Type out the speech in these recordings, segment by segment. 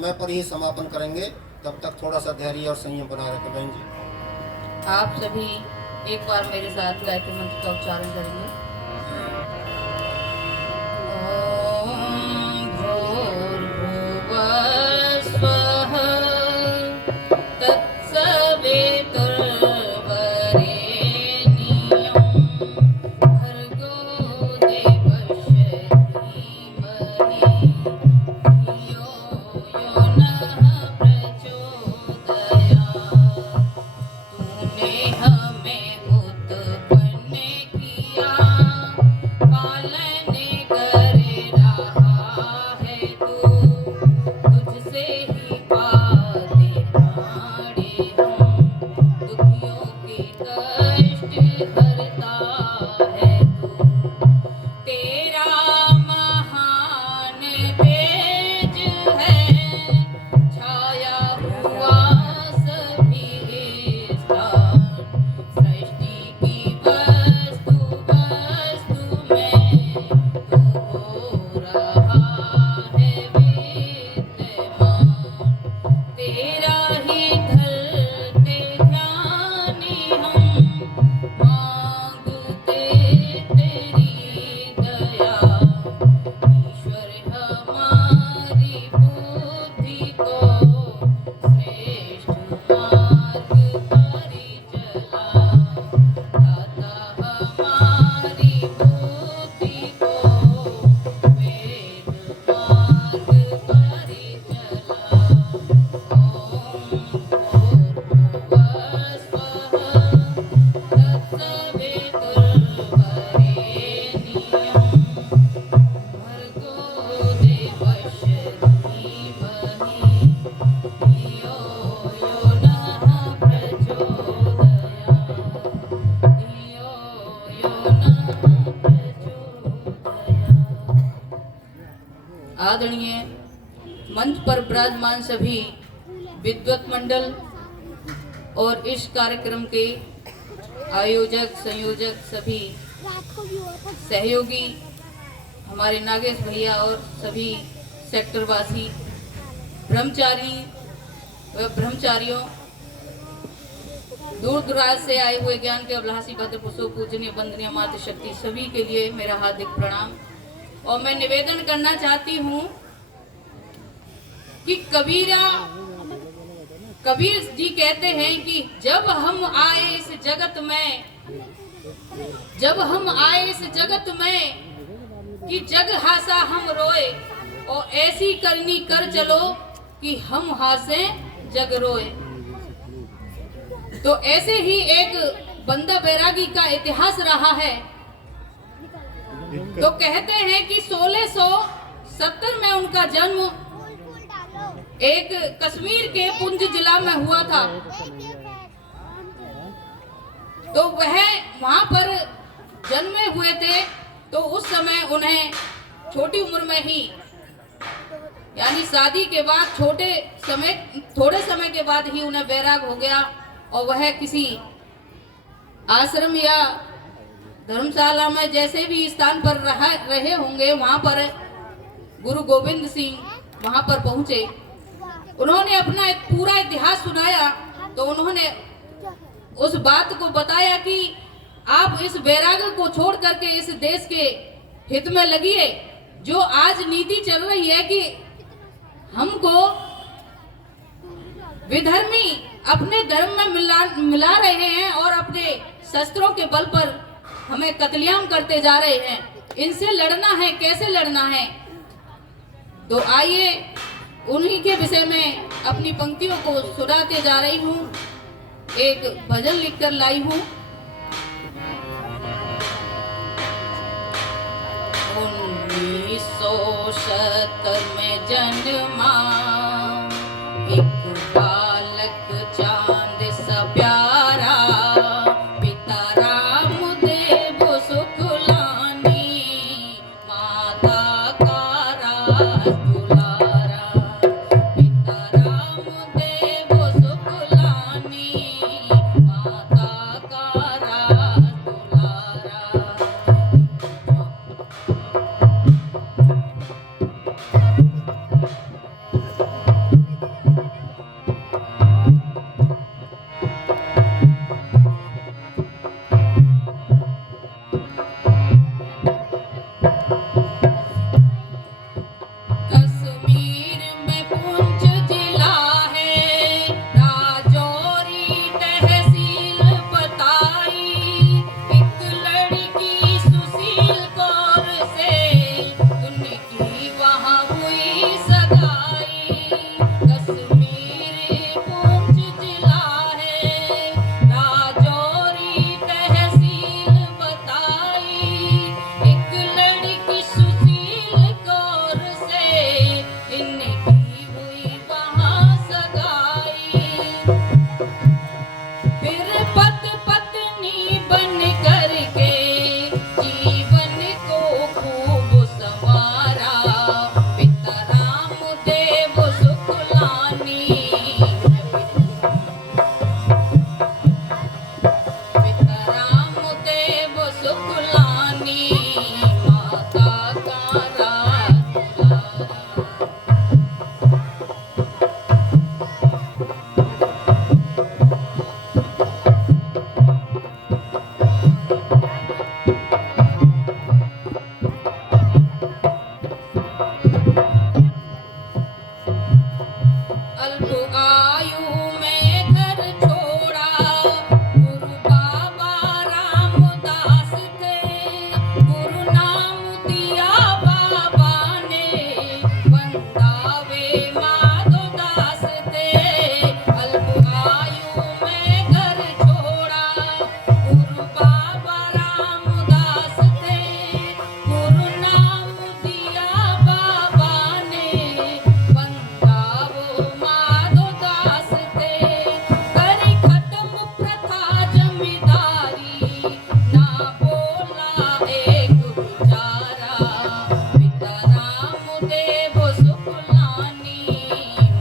समय पर ही समापन करेंगे, तब तक थोड़ा सा धैर्य और संयम बनाए रखें। बहन जी, आप सभी एक बार मेरे साथ गायत्री मंत्र का उच्चारण करेंगे। ओम भूर्भुवः स्वः आदरणीय मंच पर विराजमान सभी विद्वत मंडल और इस कार्यक्रम के आयोजक संयोजक सभी सहयोगी हमारे नागेश भैया और सभी सेक्टरवासी ब्रह्मचारी व ब्रह्मचारियों, दूर दराज से आए हुए ज्ञान के अभिलाषी भद्र पुरुषों, पूजनीय वंदनीय मातृ शक्ति, सभी के लिए मेरा हार्दिक प्रणाम। और मैं निवेदन करना चाहती हूँ कि कबीर जी कहते हैं कि जब हम आए इस जगत में कि जग हासा हम रोए, और ऐसी करनी कर चलो कि हम हासे जग रोए। तो ऐसे ही एक बंदा बैरागी का इतिहास रहा है। तो कहते हैं कि 1670 में उनका जन्म एक कश्मीर के पुंछ जिला में हुआ था। तो वह वहां पर जन्मे हुए थे। तो उस समय उन्हें छोटी उम्र में ही, यानी शादी के बाद थोड़े समय के बाद ही उन्हें वैराग हो गया, और वह किसी आश्रम या धर्मशाला में जैसे भी स्थान पर रहे होंगे, वहां पर गुरु गोविंद सिंह वहां पर पहुंचे। उन्होंने अपना एक पूरा इतिहास सुनाया। तो उन्होंने उस बात को बताया कि आप इस वैराग्य को छोड़ करके इस देश के हित में लगिए। जो आज नीति चल रही है कि हमको विधर्मी अपने धर्म में मिला रहे हैं और अपने शस्त्रों के बल पर हमें कत्लेआम करते जा रहे हैं, इनसे लड़ना है, कैसे लड़ना है। तो आइए उन्हीं के विषय में अपनी पंक्तियों को सुनाते जा रही हूँ। एक भजन लिखकर लाई हूँ। 1970 में जन्मा एक बालक चांद सा प्यारा, पिता राम देव सुखलानी, माता का राज दुलारा। पिता राम देव सुखलानी, माता का राज दुलारा। अल्प आयु में घर छोड़ा, गुरु बाबा रामदास थे, गुरु नाम दिया बाबा ने, वंदावे माधोदास थे। अल्प आयु में घर छोड़ा, गुरु बाबा रामदास थे, गुरु नाम दिया बाबा ने, वंदावो माधोदास थे। करी खत्म प्रथा जमींदारी, ना बोला एक गुजारा, पिता रामदेव सुखलानी,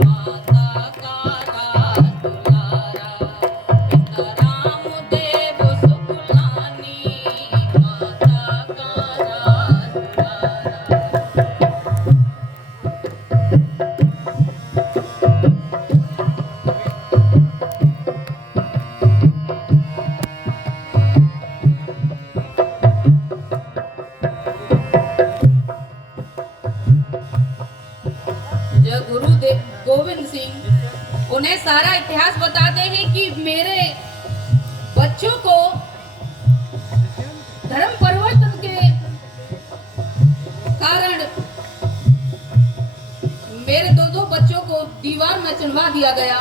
माता का राज दुलारा, पिता रामदेव सुखलानी, माता का राज दुलारा। जब गुरुदेव गोविंद सिंह उन्हें सारा इतिहास बताते हैं कि मेरे बच्चों को धर्म परिवर्तन के कारण मेरे दो बच्चों को दीवार में चढ़वा दिया गया,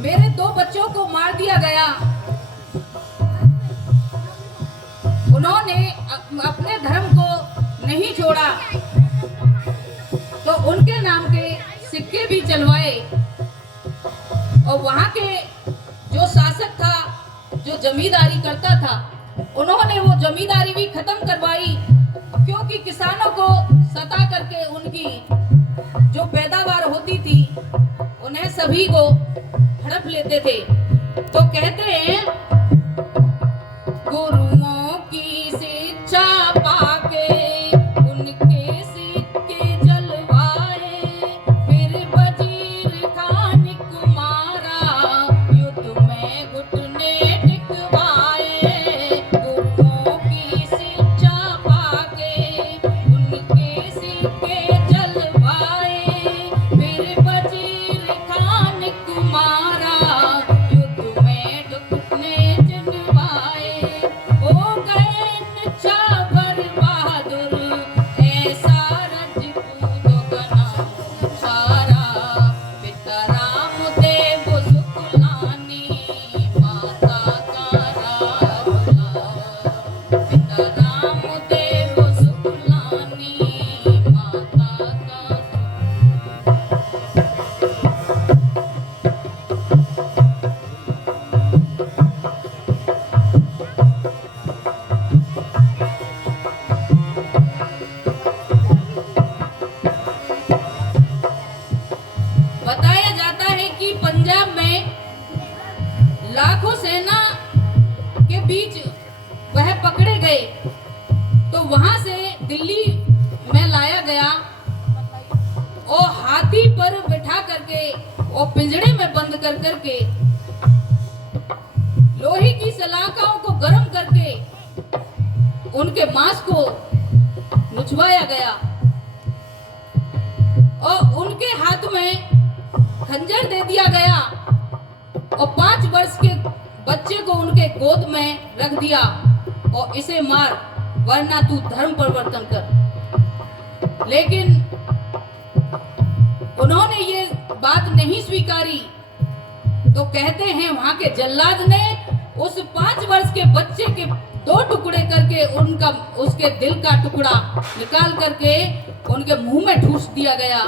मेरे 2 बच्चों को मार दिया गया। उन्होंने अपने धर्म को नहीं छोड़ा तो उनके नाम के सिक्के भी चलवाए, और वहां के जो शासक था, जो जमींदारी करता था, उन्होंने वो जमींदारी भी खत्म करवाई, क्योंकि किसानों को सता करके उनकी जो पैदावार होती थी उन्हें सभी को हड़प लेते थे। तो कहते हैं गुरुओं की शिक्षा पाके उनके सिक्के जलवाए, फिर वजीर खान कुमारा युद्ध में घुटने टिकवाए। गुरुओं की शिक्षा पाके उनके सिक्के जलवाए, फिर वजीर खान कुमारा युद्ध में घुटने टिकवाए। हो गए निछावर बहादुर, ऐसा रजपूत गना सारा, पिता रामदेव सुखलानी, माता का राज दुलारा, पिता रामदेव सुखलानी, माता का। बताया जाता है कि पंजाब में लाखों सेना के बीच वह पकड़े गए, तो वहां से दिल्ली में लाया गया और हाथी पर बिठा करके और पिंजड़े में बंद कर करके लोहे की सलाखों को गर्म करके उनके मांस को नुचवाया गया, और उनके हाथ में खंजर दे दिया गया, और 5 वर्ष के बच्चे को उनके गोद में रख दिया और इसे मार, वरना तू धर्म परिवर्तन कर। लेकिन उन्होंने ये बात नहीं स्वीकारी, तो कहते हैं वहां के जल्लाद ने उस 5 वर्ष के बच्चे के 2 टुकड़े करके उसके दिल का टुकड़ा निकाल करके उनके मुंह में ठूस दिया गया